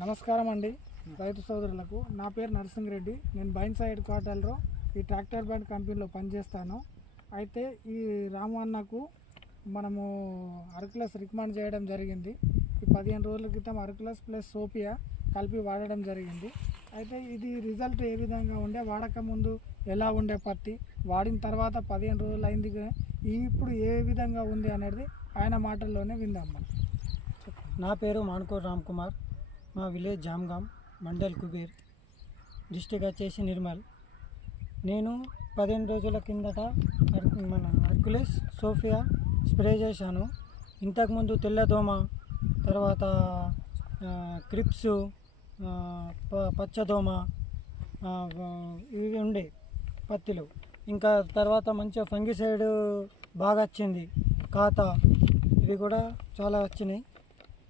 నమస్కారం అండి రైతు సోదరులకు. నా పేరు నరసింహరెడ్డి. నేను బైన్సైడ్ క్వార్టర్లో ఈ ట్రాక్టర్ బ్యాండ్ కంపెనీలో పనిచేస్తాను. అయితే ఈ రాము అన్నకు మనము అర్కులస్ రికమెండ్ చేయడం జరిగింది. ఈ 15 రోజుల క్రితం అర్కులస్ ప్లస్ సోపియా కలిపి వాడడం జరిగింది. అయితే ఇది రిజల్ట్ ఏ విధంగా ఉండే, వాడక ముందు ఎలా ఉండే పత్తి, వాడిన తర్వాత 15 రోజులు అయింది, ఇప్పుడు ఏ విధంగా ఉంది అనేది ఆయన మాటల్లోనే విందాం మనం. నా పేరు మాన్కోర్ రామ్ కుమార్. మా విలేజ్ జామ్గామ్, మండల్ కుబేర్, డిస్టిక్ వచ్చేసి నిర్మల్. నేను 15 రోజుల కిందట మన అర్కులస్ సోఫియా స్ప్రే చేశాను. ఇంతకుముందు తెల్లదోమ, తర్వాత క్రిప్స్, పచ్చదోమ ఇవి ఉండే పత్తిలో. ఇంకా తర్వాత మంచిగా ఫంగిసైడ్ బాగా వచ్చింది, ఖాతా ఇవి కూడా చాలా వచ్చినాయి.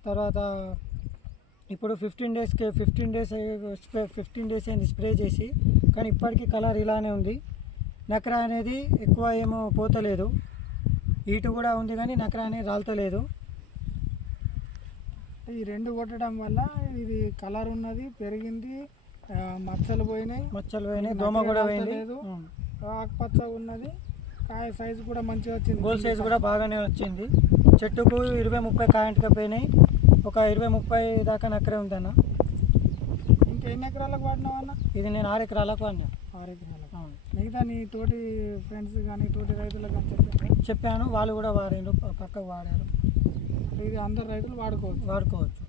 తర్వాత ఇప్పుడు 15 డేస్ అయింది స్ప్రే చేసి, కానీ ఇప్పటికీ కలర్ ఇలానే ఉంది. నకరా అనేది ఎక్కువ ఏమో పోతలేదు, హీటు కూడా ఉంది కానీ నకరా అనేది రాలతలేదు. ఈ రెండు కొట్టడం వల్ల ఇది కలర్ ఉన్నది, పెరిగింది, మచ్చలు పోయినాయి, దోమ కూడా పోయింది, ఆకుపచ్చ ఉన్నది, కాయ సైజు కూడా మంచిగా వచ్చింది, గోల్ సైజు కూడా బాగానే వచ్చింది. చెట్టుకు 20-30 కాయంటగా పోయినాయి, ఒక 20-30 దాకా నక్కరే ఉందన్న. ఇంకా ఎన్ని ఎకరాలకు వాడినావు అన్న? ఇది నేను 6 ఎకరాలకు వాడినా. 6 ఎకరాలకు. అవును. మిగతా నీ తోటి ఫ్రెండ్స్ కానీ తోటి రైతులకు కానీ చెప్పాను, వాళ్ళు కూడా వాడారు, పక్కకు వాడారు. ఇది అందరు రైతులు వాడుకోవచ్చు.